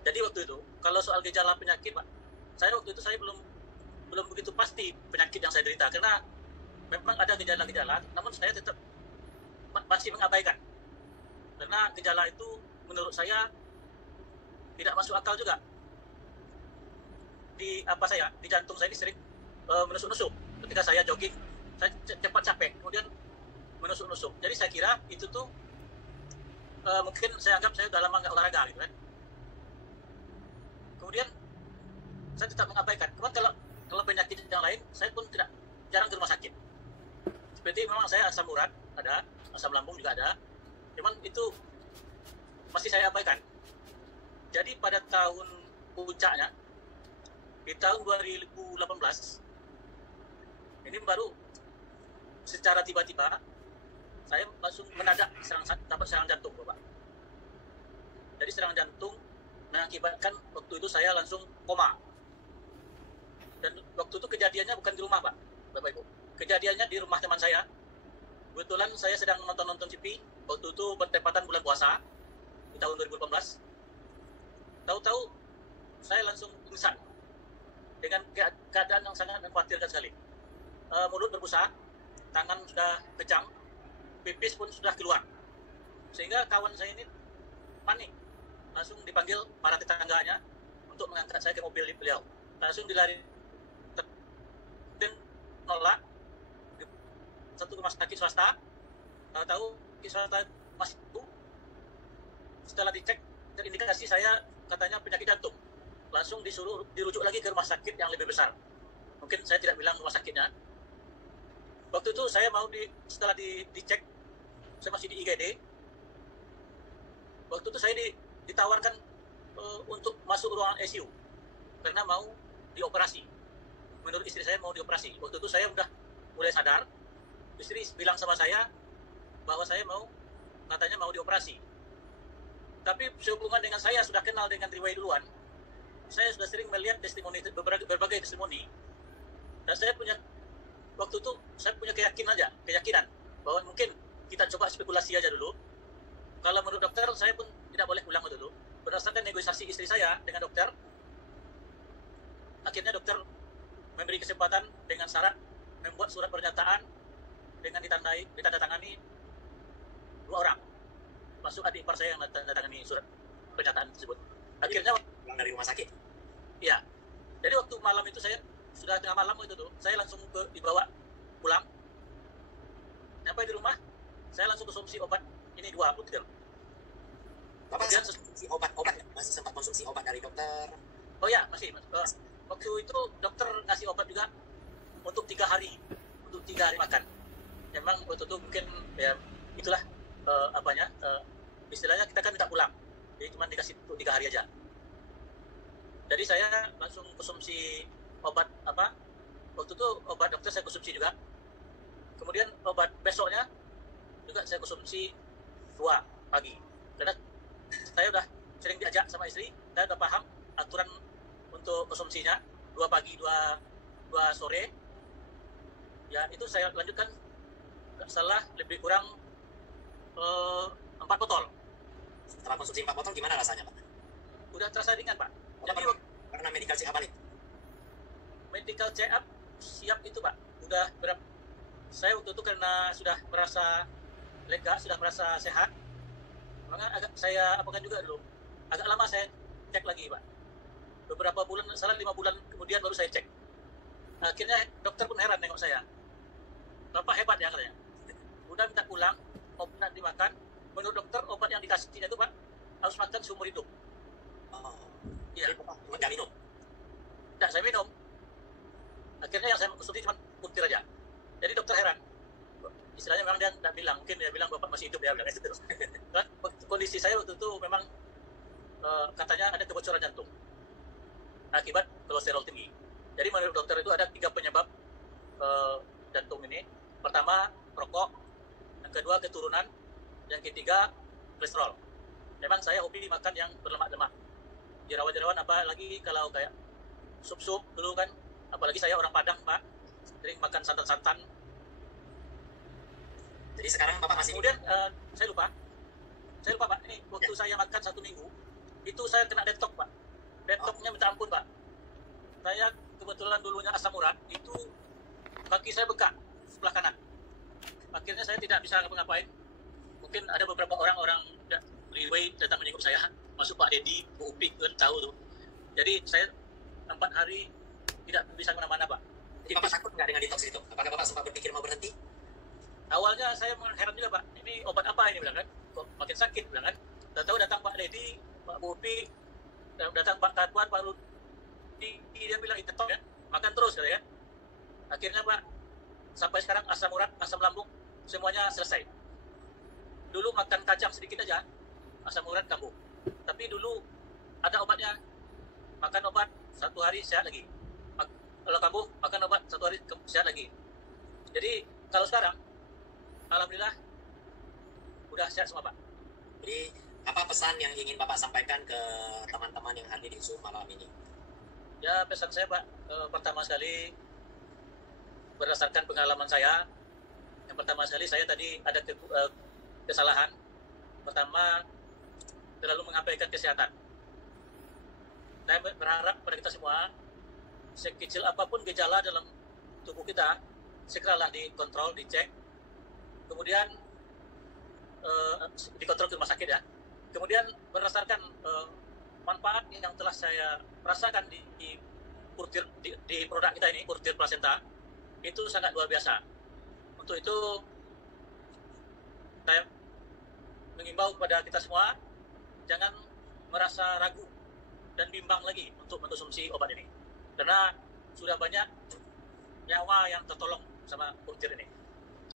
Jadi waktu itu kalau soal gejala penyakit, Pak, saya waktu itu saya belum belum begitu pasti penyakit yang saya derita karena memang ada gejala-gejala, namun saya tetap masih mengabaikan karena gejala itu menurut saya tidak masuk akal juga. Di jantung saya ini sering menusuk-nusuk ketika saya jogging, saya cepat capek, kemudian menusuk-nusuk. Jadi saya kira itu tuh mungkin saya anggap saya udah lama nggak olahraga gitu kan. Kemudian saya tetap mengabaikan. Cuman kalau penyakit yang lain, saya pun jarang ke rumah sakit. Seperti memang saya asam urat ada, asam lambung juga ada, cuman itu masih saya abaikan. Jadi pada tahun puncaknya di tahun 2018 ini baru secara tiba-tiba saya langsung mendadak dapat serangan jantung, Bapak. Jadi serangan jantung mengakibatkan waktu itu saya langsung koma. Dan waktu itu kejadiannya bukan di rumah, Pak, Bapak Ibu. Kejadiannya di rumah teman saya. Kebetulan saya sedang nonton TV. Waktu itu bertepatan bulan puasa di tahun 2018. Tahu-tahu saya langsung pingsan dengan keadaan yang sangat mengkhawatirkan sekali. Mulut berbusa, tangan sudah kejang, pipis pun sudah keluar. Sehingga kawan saya ini panik. Langsung dipanggil para tetangganya untuk mengangkat saya ke mobil beliau. Langsung dilari nolak di satu rumah sakit swasta. Tahu swasta masih itu. Setelah dicek terindikasi saya katanya penyakit jantung, langsung disuruh dirujuk lagi ke rumah sakit yang lebih besar. Mungkin saya tidak bilang rumah sakitnya. Waktu itu saya mau setelah dicek, saya masih di IGD. Waktu itu saya ditawarkan untuk masuk ruangan ICU karena mau dioperasi. Menurut istri saya mau dioperasi. Waktu itu saya udah mulai sadar. Istri bilang sama saya bahwa saya katanya mau dioperasi. Tapi sehubungan dengan saya sudah kenal dengan riwayat duluan, saya sudah sering melihat testimoni, berbagai testimoni, dan waktu itu saya punya keyakinan bahwa mungkin kita coba spekulasi aja dulu. Kalau menurut dokter, saya pun tidak boleh pulang dulu. Berdasarkan negosiasi istri saya dengan dokter, akhirnya dokter memberi kesempatan dengan syarat membuat surat pernyataan dengan ditandatangani 2 orang, masuk adik ipar saya yang ditandatangani surat pernyataan tersebut. Akhirnya pulang dari rumah sakit. Iya. Jadi waktu malam itu saya sudah tengah malam itu tuh, saya langsung dibawa pulang. Sampai di rumah, saya langsung konsumsi obat ini 2 butir. Bapak konsumsi obat masih sempat konsumsi obat dari dokter? Oh ya, masih. Waktu itu dokter ngasih obat juga untuk 3 hari makan. Memang waktu itu mungkin ya itulah istilahnya kita kan minta pulang, jadi cuma dikasih untuk 3 hari aja. Jadi saya langsung konsumsi obat waktu itu obat dokter saya konsumsi juga. Kemudian obat besoknya juga saya konsumsi 2 pagi. Karena saya udah sering diajak sama istri, saya udah paham aturan untuk konsumsinya, 2 pagi, 2 sore. Ya itu saya lanjutkan, nggak salah lebih kurang 4 botol. Setelah konsumsi 4 botol gimana rasanya, Pak? Udah terasa ringan, Pak. Jadi pernah medical check up balik? Medical check up siap itu, Pak. Udah saya waktu itu karena sudah merasa lega, sudah merasa sehat, maka agak saya apakan juga dulu. Agak lama saya cek lagi, Pak. Beberapa bulan, 5 bulan kemudian baru saya cek. Akhirnya dokter pun heran nengok saya. Bapak hebat ya katanya. Udah minta pulang, obat dimakan. Menurut dokter obat yang dikasihnya itu, Pak, harus makan seumur hidup. Oh. Iya. Jadi Bapak nggak minum? Tidak, saya minum. Akhirnya yang saya konsumsi cuma butir aja. Jadi dokter heran. Istilahnya memang dia tidak bilang, mungkin dia bilang Bapak masih hidup ya, bilang itu terus. Kan kondisi saya waktu itu memang katanya ada kebocoran jantung akibat kolesterol tinggi. Jadi menurut dokter itu ada 3 penyebab jantung ini. Pertama, rokok. Yang kedua, keturunan. Yang ketiga, kolesterol. Memang saya hobi makan yang berlemak-lemak. Jerawat-jerawat, apalagi kalau kayak sup-sup dulu kan. Apalagi saya orang Padang, Pak. Sering makan santan-santan. Jadi sekarang Bapak masih kemudian saya lupa Pak, ini waktu saya makan 1 minggu itu saya kena detok Pak. Detoknya minta ampun Pak. Saya kebetulan dulunya asam urat, itu kaki saya bengkak sebelah kanan. Akhirnya saya tidak bisa ngapa-ngapain. Mungkin ada beberapa orang Riway datang menjenguk saya, masuk Pak Dedi, Bu Upik kan tahu tuh. Jadi saya 4 hari tidak bisa kemana-mana Pak. Jadi Bapak takut nggak dengan detox itu? Apakah Bapak sempat berpikir mau berhenti? Awalnya saya heran juga Pak, ini obat apa ini bilang kan? Kok makin sakit bilang kan? Tahu datang Pak Dedi, Pak Bu Upik, datang Pak Katuan, Pak Rudi, dia bilang itu ya, makan terus ya. Akhirnya Pak, sampai sekarang asam urat, asam lambung semuanya selesai. Dulu makan kacang sedikit aja, asam urat kambuh. Tapi dulu ada obatnya, makan obat 1 hari sehat lagi. Kalau kambuh, makan obat 1 hari sehat lagi. Jadi kalau sekarang, alhamdulillah udah sehat semua Pak. Jadi apa pesan yang ingin Bapak sampaikan ke teman-teman yang hadir di Zoom malam ini? Ya pesan saya Pak, pertama sekali berdasarkan pengalaman saya, yang pertama sekali saya tadi ada kesalahan. Pertama, terlalu mengabaikan kesehatan. Saya berharap pada kita semua, sekecil apapun gejala dalam tubuh kita, segeralah dikontrol, dicek, kemudian dikontrol ke rumah sakit ya. Kemudian berdasarkan manfaat yang telah saya rasakan di produk kita ini, Urtir Placenta, itu sangat luar biasa. Untuk itu saya mengimbau kepada kita semua, jangan merasa ragu dan bimbang lagi untuk mengkonsumsi obat ini, karena sudah banyak nyawa yang tertolong sama Urtir ini.